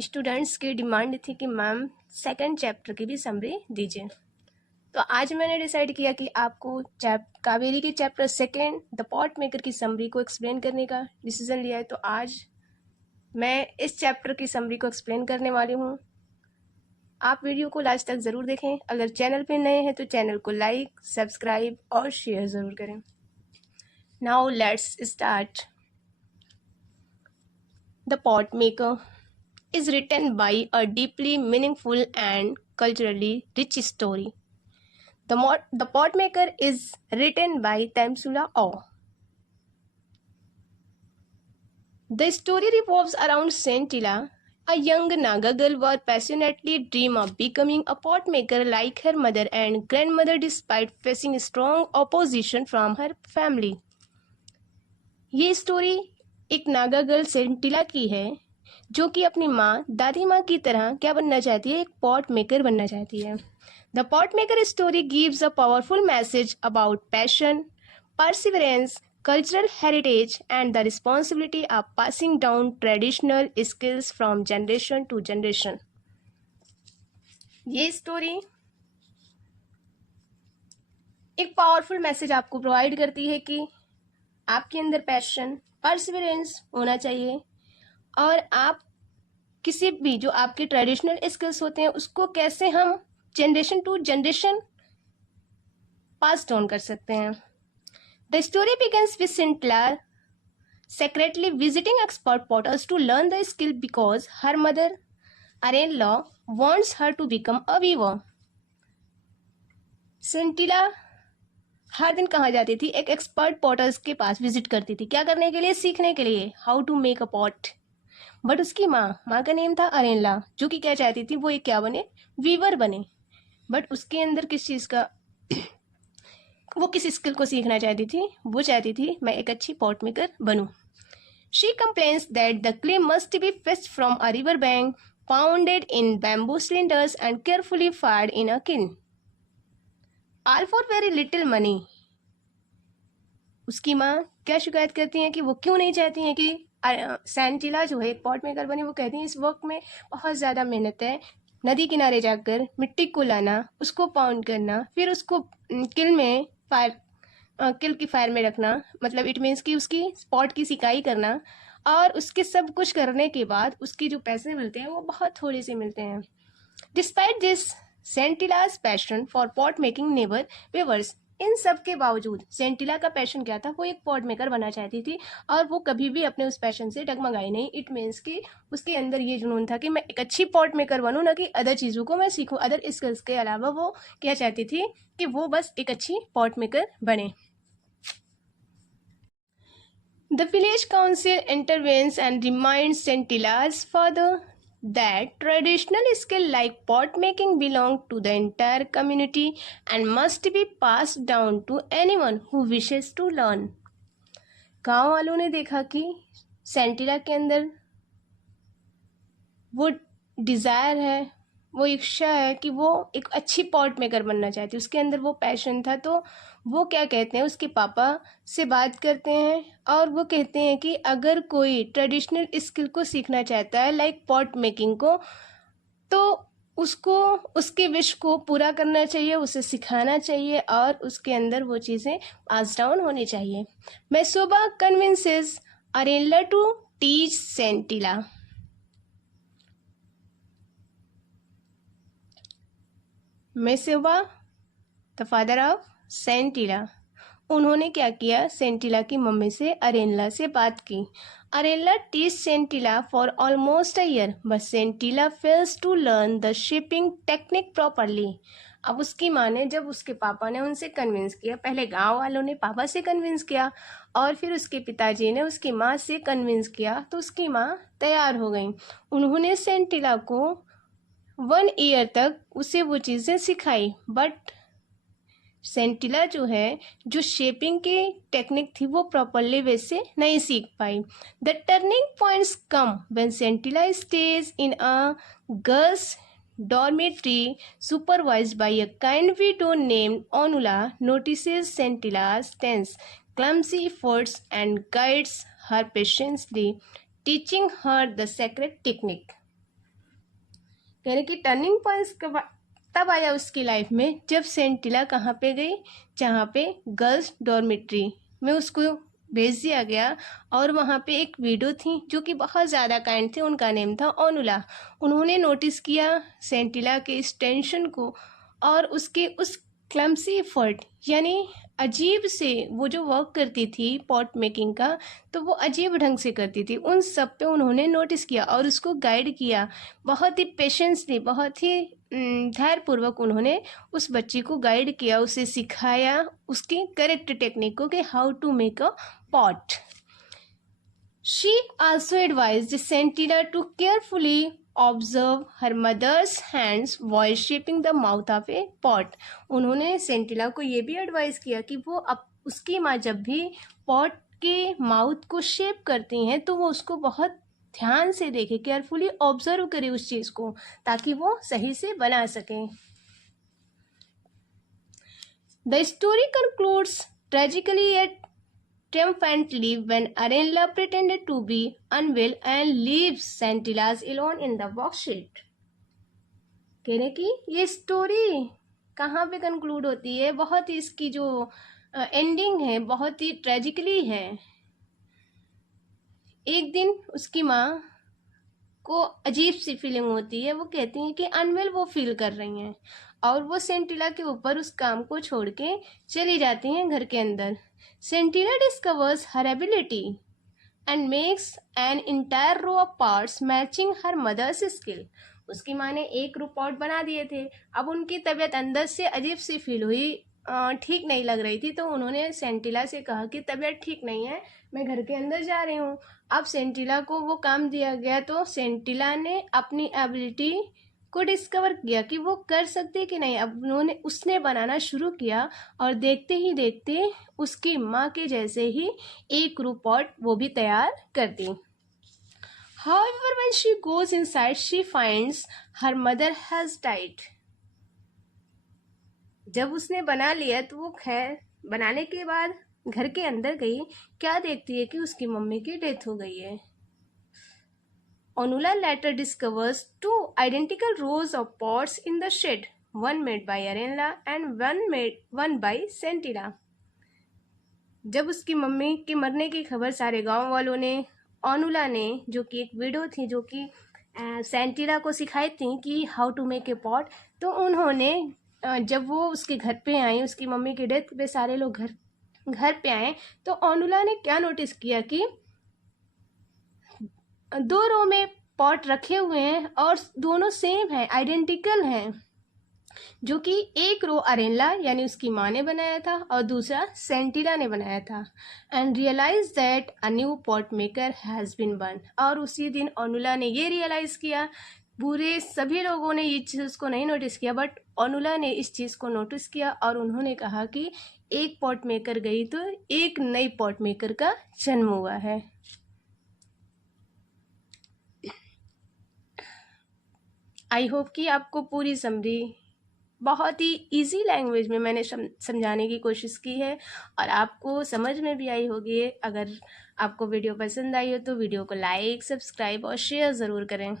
Students की demand थी कि मैम सेकंड चैप्टर की भी समरी दीजिए। तो आज मैंने डिसाइड किया कि आपको कावेरी के chapter second the pot maker की समरी को एक्सप्लेन करने का डिसीजन लिया है। तो आज मैं इस चैप्टर की समरी को एक्सप्लेन करने वाली हूँ। आप वीडियो को लास्ट तक ज़रूर देखें। अगर चैनल पे नए हैं तो चैनल को लाइक, सब्सक्राइब और शेयर ज़रूर करें। Now let's start. The pot maker is written by a deeply meaningful and culturally rich story. The Potmaker is written by Tamsula Aw. The story revolves around Sentila, a young Naga girl who passionately dream of becoming a pot maker like her mother and grandmother despite facing strong opposition from her family. ये story एक Naga girl सेंटिला की है जो कि अपनी माँ दादी माँ की तरह क्या बनना चाहती है, एक पॉट मेकर बनना चाहती है। The pot maker story gives a powerful message about passion, perseverance, cultural heritage and the responsibility of passing down traditional skills from generation to generation. ये स्टोरी एक पावरफुल मैसेज आपको प्रोवाइड करती है कि आपके अंदर पैशन, परसिवरेंस होना चाहिए और आप किसी भी जो आपके ट्रेडिशनल स्किल्स होते हैं उसको कैसे हम generation to generation pass down कर सकते हैं। The story begins with Sentila secretly visiting expert potters to learn the skill because her mother-in-law wants her to become a weaver. सेंटिला हर दिन कहाँ जाती थी, एक एक्सपर्ट पॉटर्स के पास विजिट करती थी। क्या करने के लिए? सीखने के लिए, how to make a pot. But उसकी माँ का नेम था अरेनला, जो कि क्या चाहती थी, वो एक क्या बने, वीवर बने। बट उसके अंदर किस चीज़ का वो किस स्किल को सीखना चाहती थी? वो चाहती थी मैं एक अच्छी पॉट मेकर बनूं। She complains that the clay must be fetched from a river bank, pounded in bamboo cylinders and carefully fired in a kiln. All for very little money. उसकी माँ क्या शिकायत करती हैं कि वो क्यों नहीं चाहती हैं कि सेंटिला जो है पॉट मेकर बने। वो कहती हैं इस वर्क में बहुत ज़्यादा मेहनत है। नदी किनारे जाकर मिट्टी को लाना, उसको पाउंड करना, फिर उसको किल में किल की फायर में रखना, मतलब इट मीन्स कि उसकी पॉट की सिकाई करना, और उसके सब कुछ करने के बाद उसके जो पैसे मिलते हैं वो बहुत थोड़े से मिलते हैं। Despite this Sentila's passion for pot making never wavers. इन सब के बावजूद सेंटिला का पैशन क्या था, वो एक पॉट मेकर बनना चाहती थी और वो कभी भी अपने उस पैशन से डगमगाई नहीं। इट मीन्स कि उसके अंदर ये जुनून था कि मैं एक अच्छी पॉट मेकर बनूं, ना कि अदर चीज़ों को मैं सीखूं। अदर स्किल्स के अलावा वो क्या चाहती थी कि वो बस एक अच्छी पॉट मेकर बने। The village council intervenes and reminds Sentila's father that traditional skill like pot making belong to the entire community and must be passed down to anyone who wishes to learn. गांव वालों ने देखा कि सेंटिला के अंदर वो desire है, वो इच्छा है कि वो एक अच्छी पॉट मेकर बनना चाहती है, उसके अंदर वो पैशन था। तो वो क्या कहते हैं, उसके पापा से बात करते हैं और वो कहते हैं कि अगर कोई ट्रेडिशनल स्किल को सीखना चाहता है लाइक पॉट मेकिंग को, तो उसको उसके विश को पूरा करना चाहिए, उसे सिखाना चाहिए और उसके अंदर वो चीज़ें पास डाउन होनी चाहिए। Maisoba convinces Arenla to teach Sentila. Maiseva the father of Sentila, उन्होंने क्या किया, सेंटिला की मम्मी से अरेनला से बात की। Arenla teach Sentila for almost a year but Sentila fails to learn the shaping technique properly. अब उसकी माँ ने, जब उसके पापा ने उनसे कन्विंस किया, पहले गांव वालों ने पापा से कन्विंस किया और फिर उसके पिताजी ने उसकी माँ से कन्विंस किया, तो उसकी माँ तैयार हो गई। उन्होंने सेंटिला को 1 ईयर तक उसे वो चीज़ें सिखाई, बट सेंटिला जो है, जो शेपिंग की टेक्निक थी वो प्रॉपरली वैसे नहीं सीख पाई। The turning points come when Sentila stays in a girls dormitory supervised by a kind widow named Onula, notices Sentila's tense, clumsy efforts and guides her patiently, teaching her the sacred technique. कह रहे कि turning point तब आया उसकी life में जब सेंटिला कहाँ पे गई, जहाँ पे गर्ल्स डॉर्मेट्री में उसको भेज दिया गया। और वहाँ पे एक विडो थी जो कि बहुत ज़्यादा काइंड थे, उनका नेम था ओनुला। उन्होंने नोटिस किया सेंटिला के इस टेंशन को और उसके उस क्लम्सी एफर्ट, यानी अजीब से वो जो वर्क करती थी पॉट मेकिंग का, तो वो अजीब ढंग से करती थी। उन सब पे उन्होंने नोटिस किया और उसको गाइड किया। बहुत ही पेशेंसली, बहुत ही धैर्यपूर्वक उन्होंने उस बच्ची को गाइड किया, उसे सिखाया उसकी करेक्ट टेक्निक को कि how to make a pot. She also advised Santilla to carefully observe her mother's hands while shaping the mouth of a pot. उन्होंने सेंटिला को ये भी एडवाइस किया कि वो उसकी माँ जब भी पॉट के माउथ को शेप करती हैं तो वो उसको बहुत ध्यान से देखे, केयरफुली ऑब्जर्व करे उस चीज़ को, ताकि वो सही से बना सकें। The story concludes tragically yet triumphantly when Arenla pretended to be unwell and leaves Santilas alone in the worksheet. कहने की ये स्टोरी कहाँ पे कंक्लूड होती है, बहुत ही इसकी जो एंडिंग है बहुत ही ट्रेजिकली है। एक दिन उसकी माँ को अजीब सी फीलिंग होती है, वो कहती हैं कि अनवेल वो फील कर रही हैं और वो सेंटिला के ऊपर उस काम को छोड़ के चली जाती हैं घर के अंदर। Sentila discovers her ability and makes an entire row of pots matching her mother's skill. उसकी माँ ने एक रो पॉट बना दिए थे, अब उनकी तबीयत अंदर से अजीब सी फील हुई, ठीक नहीं लग रही थी, तो उन्होंने सेंटिला से कहा कि तबीयत ठीक नहीं है, मैं घर के अंदर जा रही हूँ। अब सेंटिला को वो काम दिया गया तो सेंटिला ने अपनी एबिलिटी को डिस्कवर किया कि वो कर सकते कि नहीं। अब उसने बनाना शुरू किया और देखते ही देखते उसकी माँ के जैसे ही एक रू पॉट वो भी तैयार कर दी। However, when she goes inside, she finds her mother has died. जब उसने बना लिया तो वो खैर बनाने के बाद घर के अंदर गई, क्या देखती है कि उसकी मम्मी की डेथ हो गई है। Onula later discovers two identical rows of pots in the shed, one made by Arenla and one by Sentila. जब उसकी मम्मी के मरने की खबर सारे गांव वालों ने, ओनुला ने जो कि एक विडो थी जो कि सेंटिला को सिखाई थी कि how to make a pot, तो उन्होंने जब वो उसके घर पे आई, उसकी मम्मी की डेथ पे सारे लोग घर पे आए, तो ओनुला ने क्या नोटिस किया कि दो रो में पॉट रखे हुए हैं और दोनों सेम हैं, आइडेंटिकल हैं, जो कि एक रो अरेनला यानी उसकी माँ ने बनाया था और दूसरा सेंटिला ने बनाया था। And realise that a new pot maker has been burn. और उसी दिन ओनुला ने ये रियलाइज़ किया, पूरे सभी लोगों ने इस चीज़ को नहीं नोटिस किया, बट ओनुला ने इस चीज़ को नोटिस किया और उन्होंने कहा कि एक पॉट मेकर गई तो एक नई पॉट मेकर का जन्म हुआ है। आई होप कि आपको पूरी समरी बहुत ही इजी लैंग्वेज में मैंने समझाने की कोशिश की है और आपको समझ में भी आई होगी। अगर आपको वीडियो पसंद आई हो तो वीडियो को लाइक, सब्सक्राइब और शेयर ज़रूर करें।